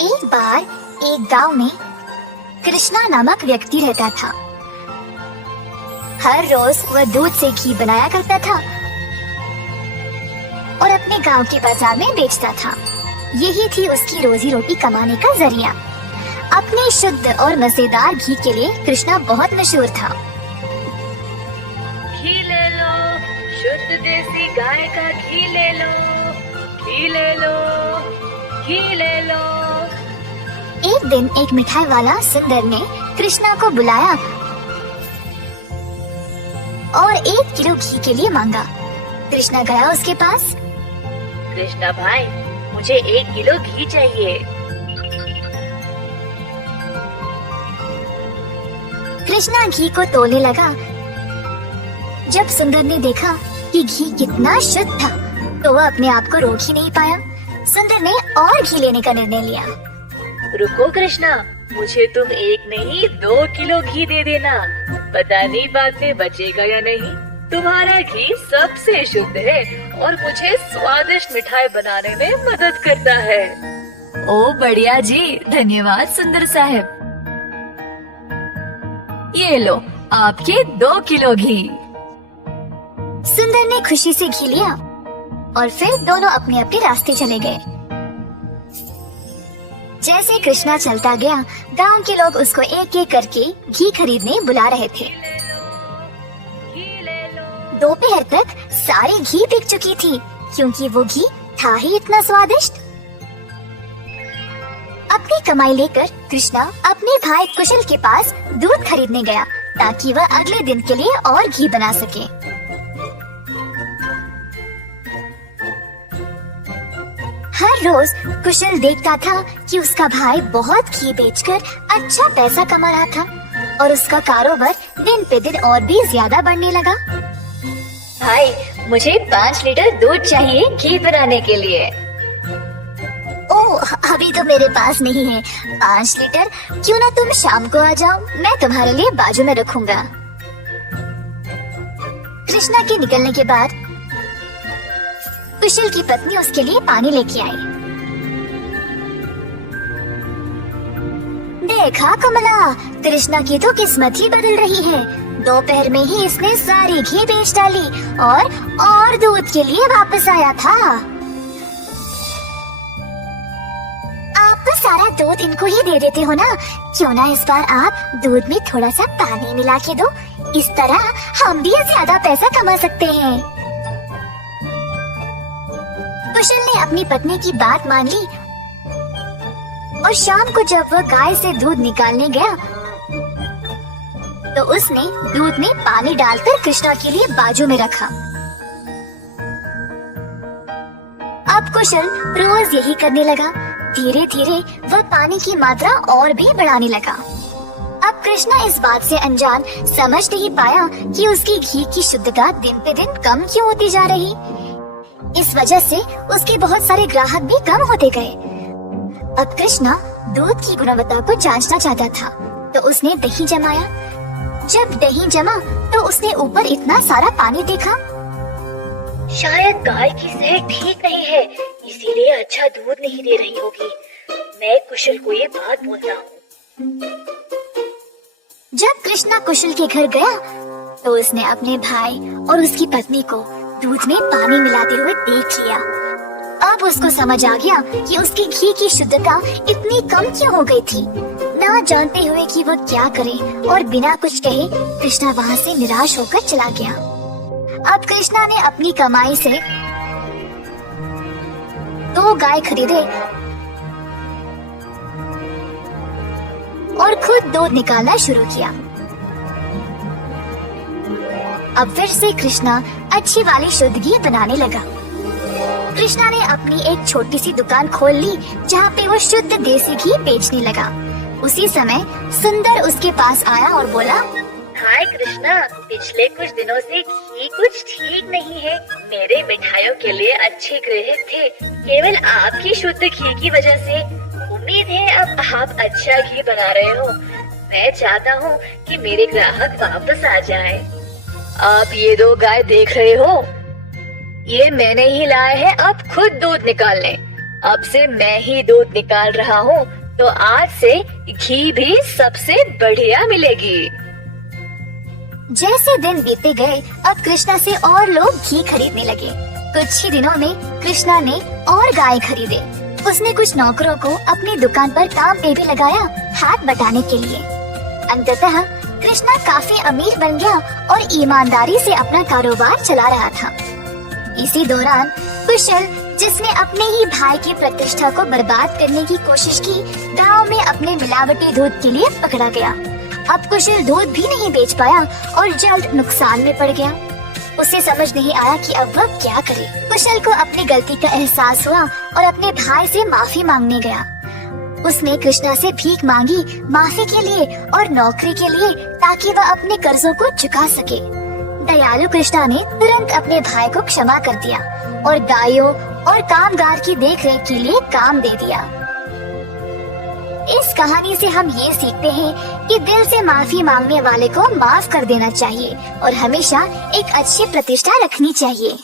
एक बार एक गांव में कृष्णा नामक व्यक्ति रहता था। हर रोज वह दूध से घी बनाया करता था और अपने गांव के बाजार में बेचता था। यही थी उसकी रोजी रोटी कमाने का जरिया। अपने शुद्ध और मजेदार घी के लिए कृष्णा बहुत मशहूर था। घी ले लो, शुद्ध देसी गाय का घी ले लो, घी ले लो, घी ले लो। एक दिन एक मिठाई वाला सुंदर ने कृष्णा को बुलाया और 1 किलो घी के लिए मांगा। कृष्णा गया उसके पास। कृष्णा भाई, मुझे 1 किलो घी चाहिए। कृष्णा घी को तोलने लगा। जब सुंदर ने देखा कि घी कितना शुद्ध था, तो वह अपने आप को रोक ही नहीं पाया। सुंदर ने और घी लेने का निर्णय लिया। रुको कृष्णा, मुझे तुम 1 नहीं 2 किलो घी दे देना। पता नहीं बाद में बचेगा या नहीं। तुम्हारा घी सबसे शुद्ध है और मुझे स्वादिष्ट मिठाई बनाने में मदद करता है। ओ बढ़िया जी, धन्यवाद सुंदर साहब। ये लो आपके 2 किलो घी। सुंदर ने खुशी से घी लिया और फिर दोनों अपने अपने रास्ते चले गए। जैसे कृष्णा चलता गया, गांव के लोग उसको एक एक करके घी खरीदने बुला रहे थे। दोपहर तक सारी घी बिक चुकी थी, क्योंकि वो घी था ही इतना स्वादिष्ट। अपनी कमाई लेकर कृष्णा अपने भाई कुशल के पास दूध खरीदने गया, ताकि वह अगले दिन के लिए और घी बना सके। हर रोज कुशल देखता था कि उसका भाई बहुत घी बेचकर अच्छा पैसा कमा रहा था और उसका कारोबार दिन पे दिन और भी ज्यादा बढ़ने लगा। भाई, मुझे 5 लीटर दूध चाहिए घी बनाने के लिए। ओह, अभी तो मेरे पास नहीं है 5 लीटर। क्यों ना तुम शाम को आ जाओ, मैं तुम्हारे लिए बाजू में रखूंगा। कृष्णा के निकलने के बाद कुशल की पत्नी उसके लिए पानी लेके आई। देखा कमला, कृष्णा की तो किस्मत ही बदल रही है। दोपहर में ही इसने सारी घी बेच डाली और दूध के लिए वापस आया था। आप तो सारा दूध इनको ही दे देते हो ना, क्यों ना इस बार आप दूध में थोड़ा सा पानी मिला के दो। इस तरह हम भी ज्यादा पैसा कमा सकते हैं। कुशल ने अपनी पत्नी की बात मान ली और शाम को जब वह गाय से दूध निकालने गया, तो उसने दूध में पानी डालकर कृष्णा के लिए बाजू में रखा। अब कुशल रोज यही करने लगा। धीरे धीरे वह पानी की मात्रा और भी बढ़ाने लगा। अब कृष्णा इस बात से अनजान समझ नहीं पाया कि उसकी घी की शुद्धता दिन पे दिन कम क्यों होती जा रही। इस वजह से उसके बहुत सारे ग्राहक भी कम होते गए। अब कृष्णा दूध की गुणवत्ता को जांचना चाहता था, तो उसने दही जमाया। जब दही जमा, तो उसने ऊपर इतना सारा पानी देखा। शायद गाय की सेहत ठीक नहीं है, इसीलिए अच्छा दूध नहीं दे रही होगी। मैं कुशल को ये बात बोलता हूँ। जब कृष्णा कुशल के घर गया, तो उसने अपने भाई और उसकी पत्नी को दूध में पानी मिलाते हुए देख लिया। अब उसको समझ आ गया कि उसकी घी की शुद्धता इतनी कम क्यों हो गई थी। ना जानते हुए कि वह क्या करे और बिना कुछ कहे कृष्णा वहाँ से निराश होकर चला गया। अब कृष्णा ने अपनी कमाई से 2 गाय खरीदे और खुद दूध निकालना शुरू किया। अब फिर से कृष्णा अच्छी वाली शुद्ध घी बनाने लगा। कृष्णा ने अपनी एक छोटी सी दुकान खोल ली, जहाँ पे वो शुद्ध देसी घी बेचने लगा। उसी समय सुंदर उसके पास आया और बोला, हाय कृष्णा, पिछले कुछ दिनों से घी कुछ ठीक नहीं है। मेरे मिठाइयों के लिए अच्छे ग्राहक थे, केवल आपकी शुद्ध घी की वजह से। उम्मीद है अब आप अच्छा घी बना रहे हो। मैं चाहता हूँ कि मेरे ग्राहक वापस आ जाए। आप ये 2 गाय देख रहे हो, ये मैंने ही लाए हैं। अब खुद दूध निकाल लें। अब से मैं ही दूध निकाल रहा हूँ, तो आज से घी भी सबसे बढ़िया मिलेगी। जैसे दिन बीते गए, अब कृष्णा से और लोग घी खरीदने लगे। कुछ ही दिनों में कृष्णा ने और गाय खरीदे। उसने कुछ नौकरों को अपनी दुकान पर काम पे भी लगाया, हाथ बटाने के लिए। अंततः कृष्णा काफी अमीर बन गया और ईमानदारी से अपना कारोबार चला रहा था। इसी दौरान कुशल, जिसने अपने ही भाई की प्रतिष्ठा को बर्बाद करने की कोशिश की, गांव में अपने मिलावटी दूध के लिए पकड़ा गया। अब कुशल दूध भी नहीं बेच पाया और जल्द नुकसान में पड़ गया। उसे समझ नहीं आया कि अब वह क्या करे। कुशल को अपनी गलती का एहसास हुआ और अपने भाई से माफी मांगने गया। उसने कृष्णा से भीख मांगी, माफी के लिए और नौकरी के लिए, ताकि वह अपने कर्जों को चुका सके। दयालु कृष्णा ने तुरंत अपने भाई को क्षमा कर दिया और गायों और कामगार की देखरेख के लिए काम दे दिया। इस कहानी से हम ये सीखते हैं कि दिल से माफी मांगने वाले को माफ कर देना चाहिए और हमेशा एक अच्छी प्रतिष्ठा रखनी चाहिए।